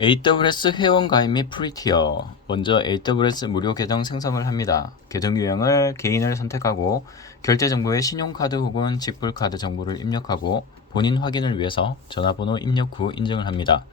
AWS 회원 가입 및 프리티어. 먼저 AWS 무료 계정 생성을 합니다. 계정 유형을 개인을 선택하고 결제 정보에 신용카드 혹은 직불카드 정보를 입력하고 본인 확인을 위해서 전화번호 입력 후 인증을 합니다.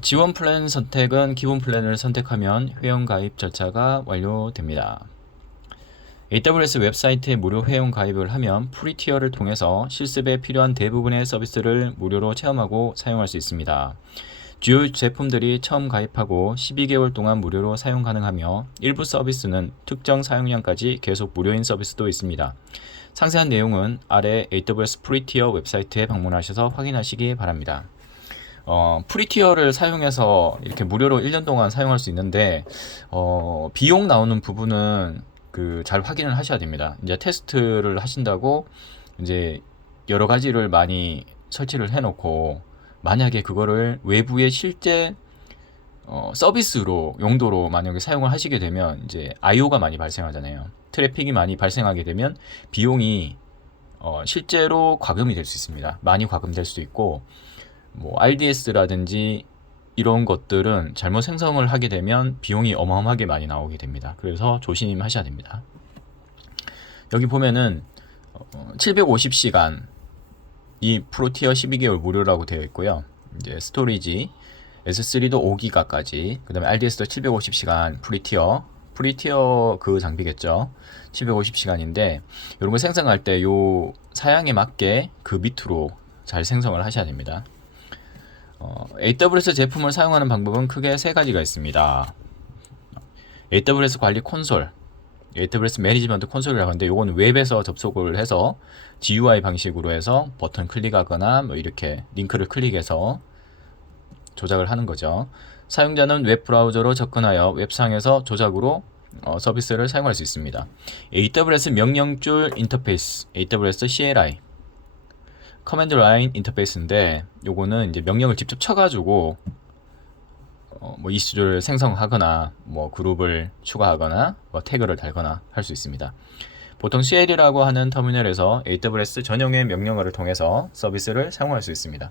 지원 플랜 선택은 기본 플랜을 선택하면 회원 가입 절차가 완료됩니다. AWS 웹사이트에 무료 회원 가입을 하면 프리티어를 통해서 실습에 필요한 대부분의 서비스를 무료로 체험하고 사용할 수 있습니다. 주요 제품들이 처음 가입하고 12개월 동안 무료로 사용 가능하며 일부 서비스는 특정 사용량까지 계속 무료인 서비스도 있습니다. 상세한 내용은 아래 AWS 프리티어 웹사이트에 방문하셔서 확인하시기 바랍니다. 프리티어를 사용해서 이렇게 무료로 1년 동안 사용할 수 있는데 비용 나오는 부분은 잘 확인을 하셔야 됩니다. 이제 테스트를 하신다고 이제 여러 가지를 많이 설치를 해놓고 만약에 그거를 외부의 실제 서비스로 용도로 만약에 사용을 하시게 되면 이제 IO가 많이 발생하잖아요. 트래픽이 많이 발생하게 되면 비용이 실제로 과금이 될 수 있습니다. 많이 과금될 수도 있고 뭐 RDS라든지 이런 것들은 잘못 생성을 하게 되면 비용이 어마어마하게 많이 나오게 됩니다. 그래서 조심하셔야 됩니다. 여기 보면은 750시간 이 프로티어 12개월 무료라고 되어 있고요. 이제 스토리지 S3도 5기가까지, 그 다음에 RDS도 750시간 프리티어 그 장비겠죠. 750시간인데 이런 거 생성할 때 요 사양에 맞게 그 밑으로 잘 생성을 하셔야 됩니다. AWS 제품을 사용하는 방법은 크게 세 가지가 있습니다. AWS 관리 콘솔, AWS 매니지먼트 콘솔이라고 하는데 이건 웹에서 접속을 해서 GUI 방식으로 해서 버튼 클릭하거나 뭐 이렇게 링크를 클릭해서 조작을 하는 거죠. 사용자는 웹 브라우저로 접근하여 웹상에서 조작으로 서비스를 사용할 수 있습니다. AWS 명령줄 인터페이스, AWS CLI 커맨드 라인 인터페이스인데 요거는 이제 명령을 직접 쳐가지고 뭐 이슈를 생성하거나 뭐 그룹을 추가하거나 뭐 태그를 달거나 할 수 있습니다. 보통 CL이라고 하는 터미널에서 AWS 전용의 명령어를 통해서 서비스를 사용할 수 있습니다.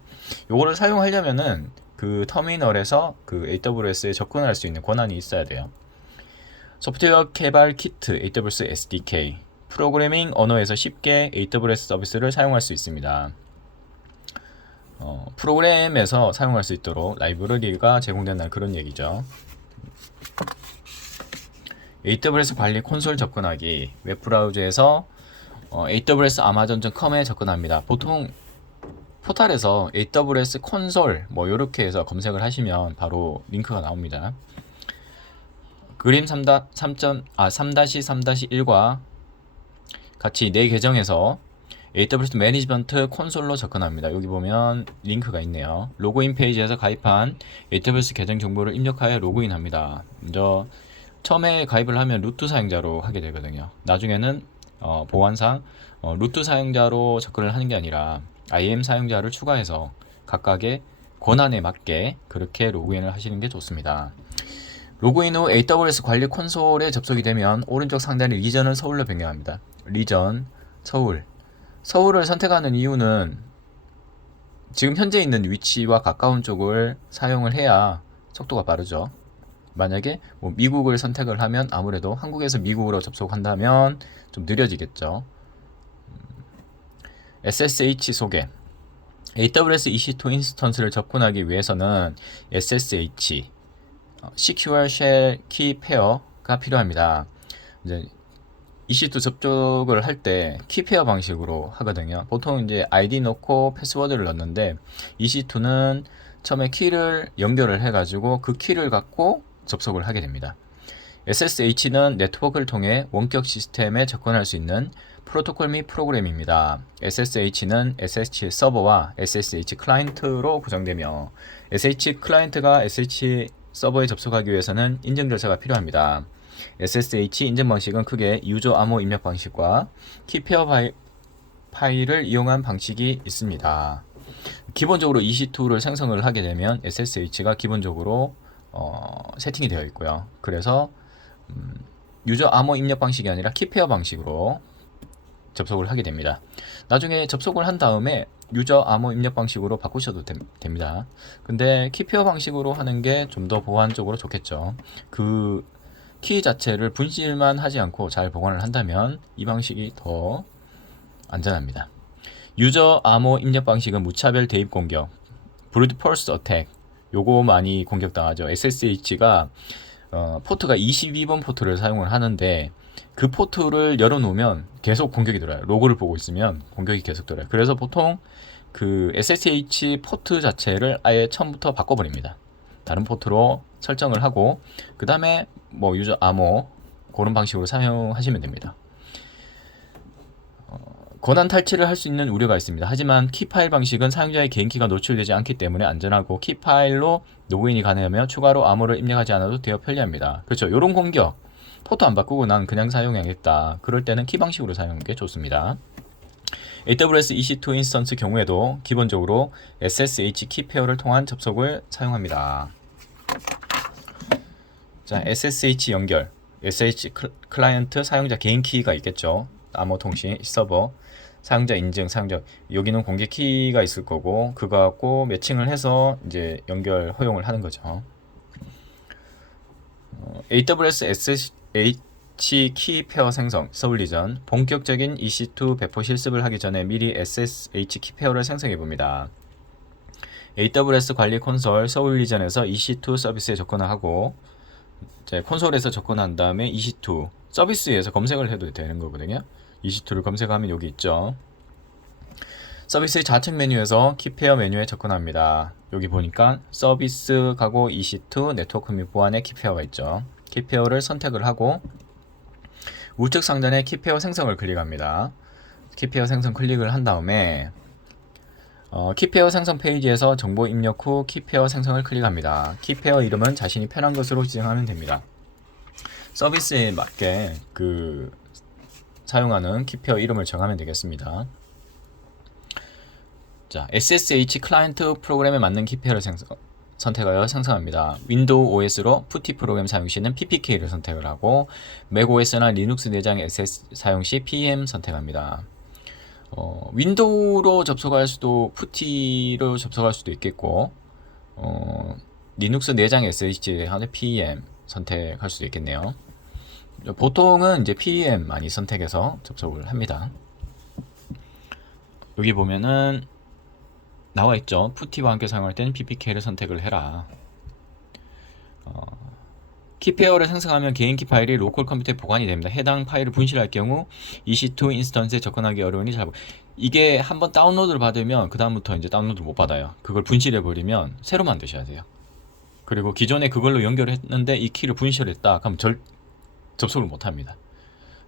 요거를 사용하려면은 그 터미널에서 그 AWS에 접근할 수 있는 권한이 있어야 돼요. 소프트웨어 개발 키트 AWS SDK 프로그래밍 언어에서 쉽게 AWS 서비스를 사용할 수 있습니다. 프로그램에서 사용할 수 있도록 라이브러리가 제공된다는 그런 얘기죠. AWS 관리 콘솔 접근하기 웹브라우저에서 AWS amazon.com에 접근합니다. 보통 포탈에서 AWS 콘솔 뭐 이렇게 해서 검색을 하시면 바로 링크가 나옵니다. 그림 3-3-1과 같이 내 계정에서 AWS 매니지먼트 콘솔로 접근합니다. 여기 보면 링크가 있네요. 로그인 페이지에서 가입한 AWS 계정 정보를 입력하여 로그인합니다. 먼저 처음에 가입을 하면 루트 사용자로 하게 되거든요. 나중에는 보안상 루트 사용자로 접근을 하는 게 아니라 IAM 사용자를 추가해서 각각의 권한에 맞게 그렇게 로그인을 하시는 게 좋습니다. 로그인 후 AWS 관리 콘솔에 접속이 되면 오른쪽 상단의 리전을 서울로 변경합니다. 리전 서울을 선택하는 이유는 지금 현재 있는 위치와 가까운 쪽을 사용을 해야 속도가 빠르죠. 만약에 뭐 미국을 선택을 하면 아무래도 한국에서 미국으로 접속한다면 좀 느려지겠죠. SSH 소개 AWS EC2 인스턴스를 접근하기 위해서는 SSH Secure Shell Key Pair가 필요합니다. 이제 EC2 접속을 할 때 키페어 방식으로 하거든요. 보통 이제 아이디 넣고 패스워드를 넣는데 EC2는 처음에 키를 연결을 해가지고 그 키를 갖고 접속을 하게 됩니다. SSH는 네트워크를 통해 원격 시스템에 접근할 수 있는 프로토콜 및 프로그램입니다. SSH는 SSH 서버와 SSH 클라이언트로 구성되며 SSH 클라이언트가 SSH 서버에 접속하기 위해서는 인증 절차가 필요합니다. SSH 인증 방식은 크게 유저 암호 입력 방식과 키페어 파일을 이용한 방식이 있습니다. 기본적으로 EC2를 생성을 하게 되면 SSH가 기본적으로 세팅이 되어 있고요. 그래서 유저 암호 입력 방식이 아니라 키페어 방식으로 접속을 하게 됩니다. 나중에 접속을 한 다음에 유저 암호 입력 방식으로 바꾸셔도 됩니다. 근데 키페어 방식으로 하는 게 좀 더 보안적으로 좋겠죠. 그 키 자체를 분실만 하지 않고 잘 보관을 한다면 이 방식이 더 안전합니다. 유저 암호 입력 방식은 무차별 대입 공격, 브루트 포스 어택, 요거 많이 공격당하죠. SSH가 포트가 22번 포트를 사용을 하는데 그 포트를 열어놓으면 계속 공격이 들어요. 로그를 보고 있으면 공격이 계속 들어요. 그래서 보통 그 SSH 포트 자체를 아예 처음부터 바꿔버립니다. 다른 포트로 설정을 하고 그 다음에 뭐 유저 암호 그런 방식으로 사용하시면 됩니다. 권한 탈취를 할 수 있는 우려가 있습니다. 하지만 키 파일 방식은 사용자의 개인키가 노출되지 않기 때문에 안전하고 키 파일로 로그인이 가능하며 추가로 암호를 입력하지 않아도 되어 편리합니다. 그렇죠. 이런 공격 포트 안 바꾸고 난 그냥 사용해야겠다. 그럴 때는 키 방식으로 사용하는 게 좋습니다. AWS EC2 인스턴스 경우에도 기본적으로 SSH 키 페어를 통한 접속을 사용합니다. 자, SSH 연결, SSH 클라이언트 사용자 개인 키가 있겠죠. 암호 통신 서버, 사용자 인증, 사용자 여기는 공개 키가 있을 거고 그거 갖고 매칭을 해서 이제 연결 허용을 하는 거죠. AWS SSH 키 페어 생성, 서울리전 본격적인 EC2 배포 실습을 하기 전에 미리 SSH 키 페어를 생성해 봅니다. AWS 관리 콘솔 서울리전에서 EC2 서비스에 접근을 하고 이제 콘솔에서 접근한 다음에 EC2 서비스에서 검색을 해도 되는 거거든요. EC2를 검색하면 여기 있죠. 서비스의 좌측 메뉴에서 키페어 메뉴에 접근합니다. 여기 보니까 서비스 가고 EC2 네트워크 및 보안의 키페어가 있죠. 키페어를 선택을 하고 우측 상단에 키페어 생성을 클릭합니다. 키페어 생성 클릭을 한 다음에 키페어 생성 페이지에서 정보 입력 후 키페어 생성을 클릭합니다. 키페어 이름은 자신이 편한 것으로 지정하면 됩니다. 서비스에 맞게 사용하는 키페어 이름을 정하면 되겠습니다. 자, SSH 클라이언트 프로그램에 맞는 키페어를 선택하여 생성합니다. 윈도우 OS로 푸티 프로그램 사용 시는 PPK를 선택을 하고 맥OS나 리눅스 내장 SS 사용 시 PM 선택합니다. 윈도우로 접속할 수도 푸티로 접속할 수도 있겠고 리눅스 내장 SSH 하는 PM 선택할 수도 있겠네요. 보통은 이제 PM 많이 선택해서 접속을 합니다. 여기 보면은 나와 있죠. 푸티와 함께 사용할 때는 PPK를 선택을 해라. 키페어를 생성하면 개인키 파일이 로컬 컴퓨터에 보관이 됩니다. 해당 파일을 분실할 경우 EC2 인스턴스에 접근하기 어려우니 이게 한번 다운로드를 받으면 그 다음부터 이제 다운로드를 못 받아요. 그걸 분실해 버리면 새로 만드셔야 돼요. 그리고 기존에 그걸로 연결했는데 이 키를 분실했다. 그럼 접속을 못 합니다.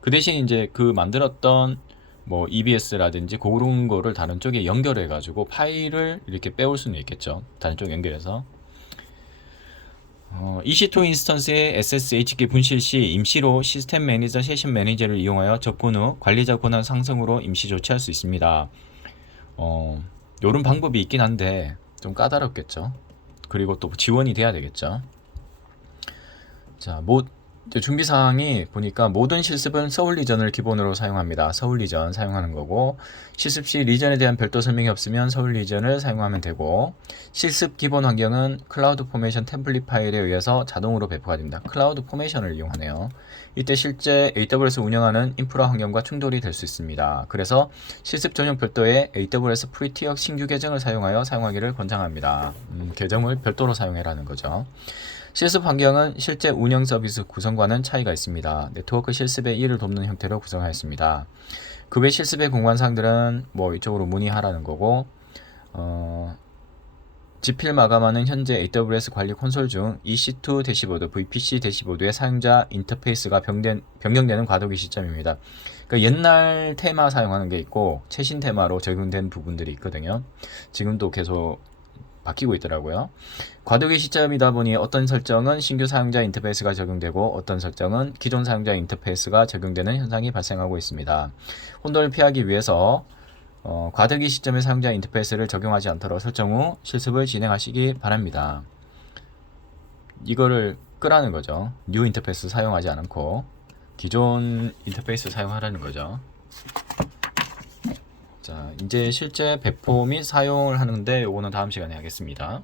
그 대신 이제 그 만들었던 뭐 EBS라든지 그런 거를 다른 쪽에 연결해 가지고 파일을 이렇게 빼올 수는 있겠죠. 다른 쪽 연결해서 EC2 인스턴스의 SSH키 분실 시 임시로 시스템 매니저 세션 매니저를 이용하여 접근 후 관리자 권한 상승으로 임시 조치할 수 있습니다. 요런 방법이 있긴 한데 좀 까다롭겠죠. 그리고 또 지원이 돼야 되겠죠. 자, 준비사항이 보니까 모든 실습은 서울리전을 기본으로 사용합니다. 서울리전 사용하는 거고 실습 시 리전에 대한 별도 설명이 없으면 서울리전을 사용하면 되고 실습 기본 환경은 클라우드 포메이션 템플릿 파일에 의해서 자동으로 배포가 됩니다. 클라우드 포메이션을 이용하네요. 이때 실제 AWS 운영하는 인프라 환경과 충돌이 될 수 있습니다. 그래서 실습 전용 별도의 AWS 프리티어 신규 계정을 사용하기를 권장합니다. 계정을 별도로 사용해라는 거죠. 실습 환경은 실제 운영 서비스 구성과는 차이가 있습니다. 네트워크 실습의 이를 돕는 형태로 구성하였습니다. 그 외 실습의 공간 사항들은 뭐 이쪽으로 문의하라는 거고 지필 마감하는 현재 AWS 관리 콘솔 중 EC2 대시보드, VPC 대시보드의 사용자 인터페이스가 변경되는 과도기 시점입니다. 그러니까 옛날 테마 사용하는 게 있고 최신 테마로 적용된 부분들이 있거든요. 지금도 계속 바뀌고 있더라고요. 과도기 시점이다 보니 어떤 설정은 신규 사용자 인터페이스가 적용되고 어떤 설정은 기존 사용자 인터페이스가 적용되는 현상이 발생하고 있습니다. 혼돈을 피하기 위해서 과도기 시점의 사용자 인터페이스를 적용하지 않도록 설정 후 실습을 진행하시기 바랍니다. 이거를 끄라는 거죠. 뉴 인터페이스 사용하지 않고 기존 인터페이스 사용하라는 거죠. 자, 이제 실제 배포 및 사용을 하는데 요거는 다음 시간에 하겠습니다.